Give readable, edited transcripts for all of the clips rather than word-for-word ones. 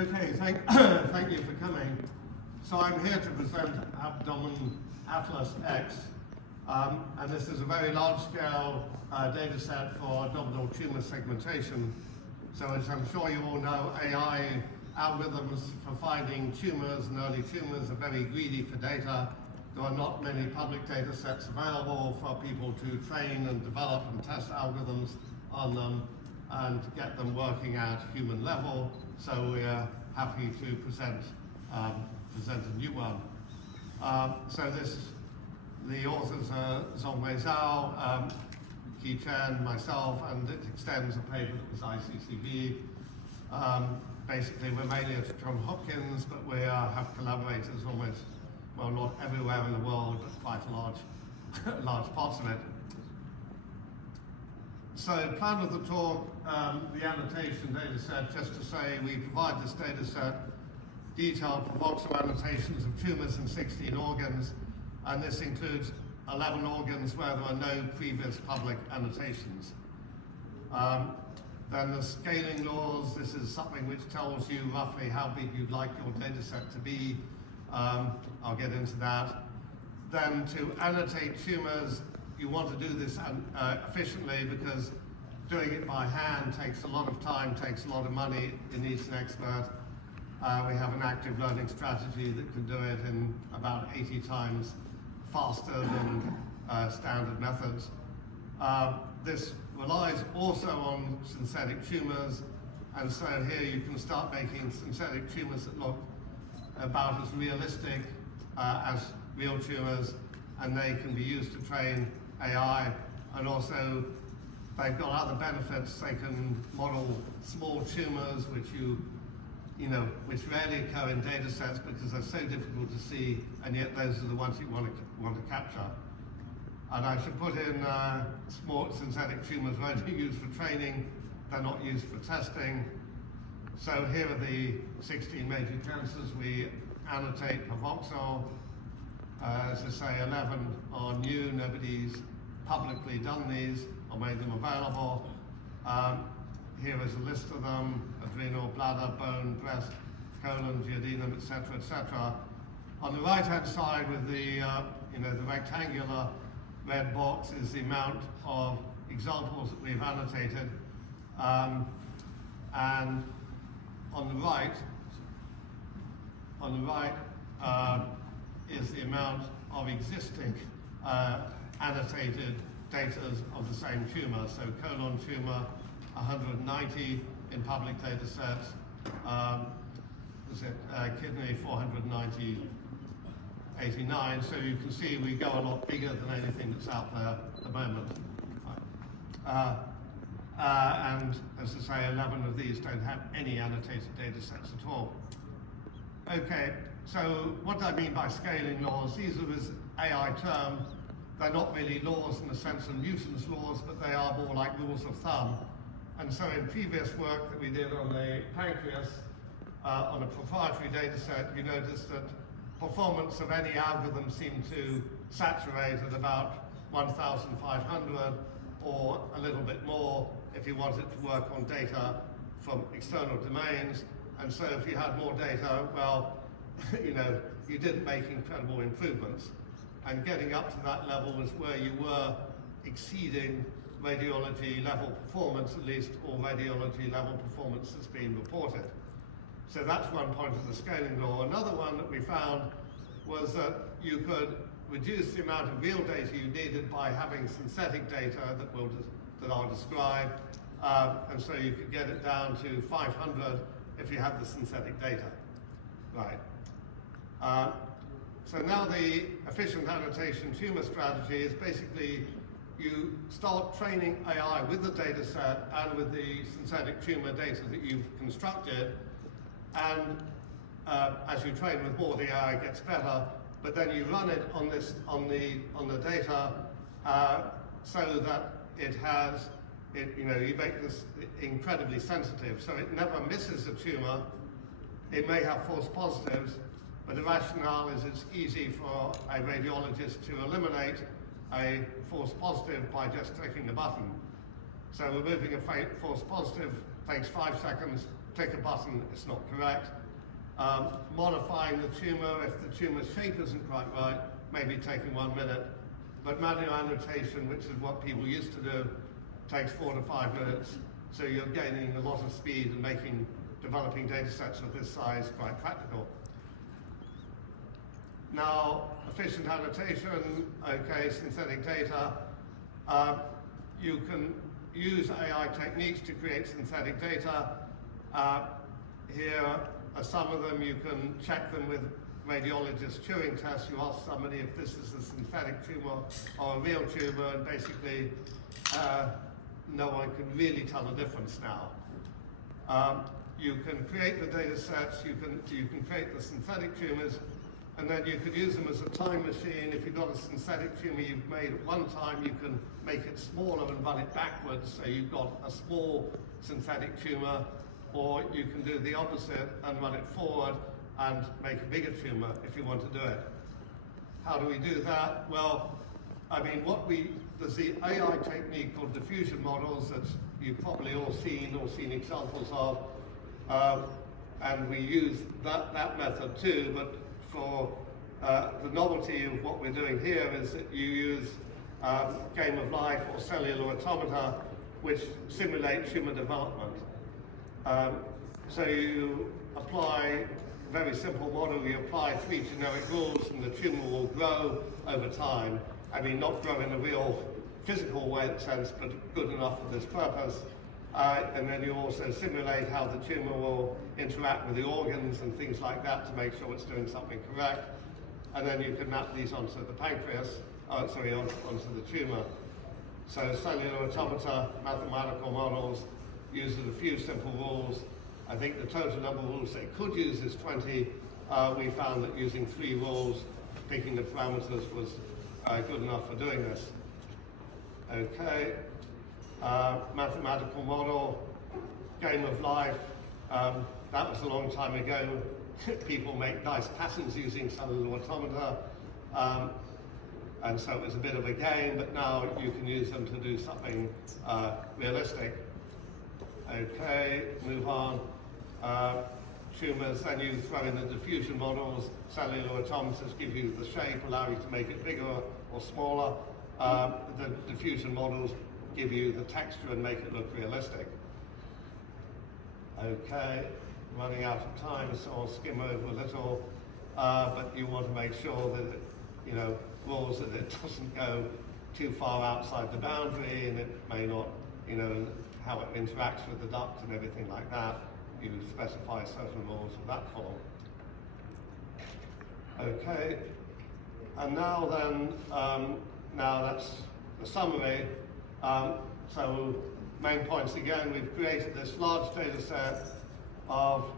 Okay, thank you for coming. So I'm here to present AbdomenAtlas X, and this is a very large-scale data set for abdominal tumor segmentation. So as I'm sure you all know, AI algorithms for finding tumors and early tumors are very greedy for data. There are not many public data sets available for people to train and develop and test algorithms on them and to get them working at human level. So we're happy to present a new one. The authors are Zhongwei Zhao, Qi Chen, myself, and it extends a paper that was ICCV. Basically, we're mainly at Johns Hopkins, but we have collaborators almost, well, not everywhere in the world, but quite a large parts of it. So, plan of the talk, the annotation data set, just to say we provide this data set, detailed provoxal annotations of tumors in 16 organs, and this includes 11 organs where there are no previous public annotations. Then the scaling laws, this is something which tells you roughly how big you'd like your data set to be. I'll get into that. Then to annotate tumors, you want to do this efficiently because doing it by hand takes a lot of time, takes a lot of money, it needs an expert. We have an active learning strategy that can do it in about 80 times faster than standard methods. This relies also on synthetic tumors, and so here you can start making synthetic tumors that look about as realistic as real tumors, and they can be used to train AI, and also they've got other benefits. They can model small tumors, which rarely occur in data sets because they're so difficult to see, and yet those are the ones you want to capture. And I should put in small synthetic tumors are only used for training, they're not used for testing. So here are the 16 major cancers we annotate per voxel. As I say, 11 are new, nobody's publicly done these or made them available. Here is a list of them: adrenal, bladder, bone, breast, colon, duodenum, etc., etc. On the right-hand side with the the rectangular red box is the amount of examples that we've annotated, and on the right is the amount of existing annotated data of the same tumor. So colon tumor, 190 in public data sets. Kidney, 490, 89. So you can see we go a lot bigger than anything that's out there at the moment. And as I say, 11 of these don't have any annotated data sets at all. Okay, so what do I mean by scaling laws? These are this AI term. They're not really laws in the sense of Newton's laws, but they are more like rules of thumb. And so in previous work that we did on the pancreas, on a proprietary data set, you notice that performance of any algorithm seemed to saturate at about 1,500 or a little bit more if you wanted to work on data from external domains. And so if you had more data, well, you didn't make incredible improvements. And getting up to that level was where you were exceeding radiology level performance, at least all radiology level performance that's been reported. So that's one point of the scaling law. Another one that we found was that you could reduce the amount of real data you needed by having synthetic data that I'll describe, and so you could get it down to 500 if you had the synthetic data. Right. So now the efficient annotation tumor strategy is basically you start training AI with the data set and with the synthetic tumor data that you've constructed, and as you train with more, the AI gets better, but then you run it on the data so that you make this incredibly sensitive, so it never misses a tumor. It may have false positives, but the rationale is it's easy for a radiologist to eliminate a false positive by just clicking the button. So removing a false positive takes 5 seconds, click a button, it's not correct. Modifying the tumor, if the tumor shape isn't quite right, maybe taking 1 minute. But manual annotation, which is what people used to do, takes 4 to 5 minutes. So you're gaining a lot of speed and developing data sets of this size quite practical. Now, efficient annotation, okay, synthetic data. You can use AI techniques to create synthetic data. Here are some of them. You can check them with radiologist Turing tests. You ask somebody if this is a synthetic tumor or a real tumor, and basically no one can really tell the difference now. You can create the data sets, you can create the synthetic tumors, and then you could use them as a time machine. If you've got a synthetic tumor you've made at one time, you can make it smaller and run it backwards, so you've got a small synthetic tumor, or you can do the opposite and run it forward and make a bigger tumor if you want to do it. How do we do that? Well, I mean, there's the AI technique called diffusion models that you've probably all seen examples of, and we use that method too, but for the novelty of what we're doing here is that you use game of life or cellular automata which simulate tumor development. So you apply a very simple model, you apply 3 generic rules and the tumor will grow over time. I mean, not grow in a real physical sense, but good enough for this purpose. And then you also simulate how the tumor will interact with the organs and things like that to make sure it's doing something correct. And then you can map these onto the pancreas, onto the tumor. So cellular automata, mathematical models, uses a few simple rules. I think the total number of rules they could use is 20. We found that using 3 rules, picking the parameters was good enough for doing this. Okay. Mathematical model, game of life. That was a long time ago. People make nice patterns using cellular automata. And so it was a bit of a game, but now you can use them to do something realistic. Okay, move on. Tumors, then you throw in the diffusion models. Cellular automatas give you the shape, allow you to make it bigger or smaller. The diffusion models give you the texture and make it look realistic. Okay, running out of time, so I'll skim over a little, but you want to make sure that rules that it doesn't go too far outside the boundary, and it may not, how it interacts with the duct and everything like that. You specify certain rules of that form. Okay, and now then, now that's the summary. So main points again, we've created this large data set of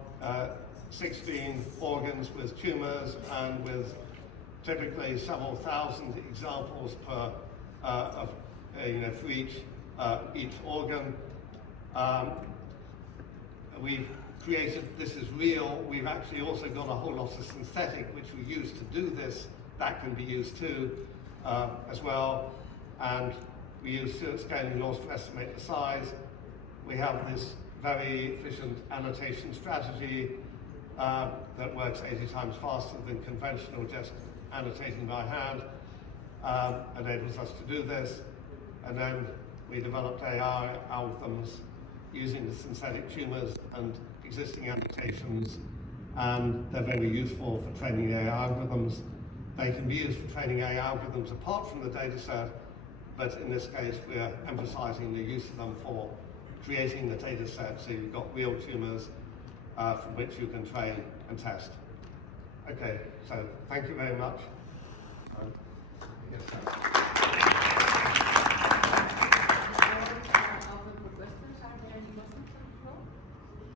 16 organs with tumors and with typically several thousand examples for each organ. We've created, this is real, we've actually also got a whole lot of synthetic which we use to do this. That can be used too as well. And we use scaling laws to estimate the size. We have this very efficient annotation strategy that works 80 times faster than conventional just annotating by hand, enables us to do this. And then we developed AI algorithms using the synthetic tumors and existing annotations, and they're very useful for training AI algorithms. They can be used for training AI algorithms apart from the data set, but in this case we're emphasizing the use of them for creating the data set, so you've got real tumors from which you can train and test. Okay, so thank you very much. Yes, sir.